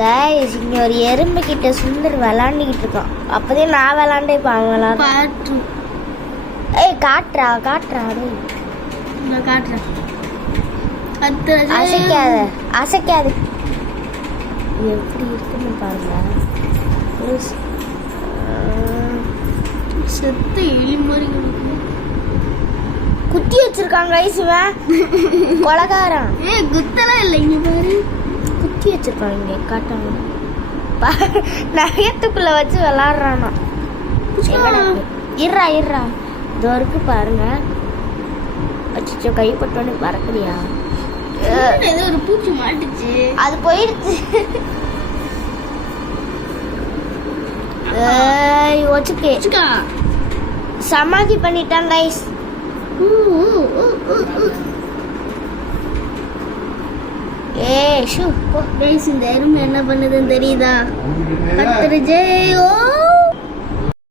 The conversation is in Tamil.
கைஸ் இங்க ஒரு எறும்பு கிட்ட சுந்தர் விளாண்டுக்கிட்டு இருக்கான். அப்பதே நான் விளாண்டே பாங்களா பாட்டு. ஏய் காட்டுறா டேய். நான் காட்டுறேன். அசைக்காத எப்படி இருக்குன்னு பாருங்க. செத்து எலி மாதிரி குத்தி வச்சிருக்காங்க கைஸ். இவன் கொலகாரன். குத்தலாம் இல்லை, இங்க பாரு குத்தி வச்சிருக்காங்க. காட்டாங்க நகையத்துக்குள்ள வச்சு விளாடுறானா. இருறா இதோ இருக்கு பாருங்க. அச்சோ கைப்பட்டோன்னு பறக்கலையா? ஏதோ ஒரு பூச்சி மாட்டுச்சு, அது போயிடுச்சு. சமாதி பண்ணிட்டான் கைஸ். இந்த எறும்பு என்ன பண்ணுதுன்னு தெரியுதா? கத்துருச்சே. ஓ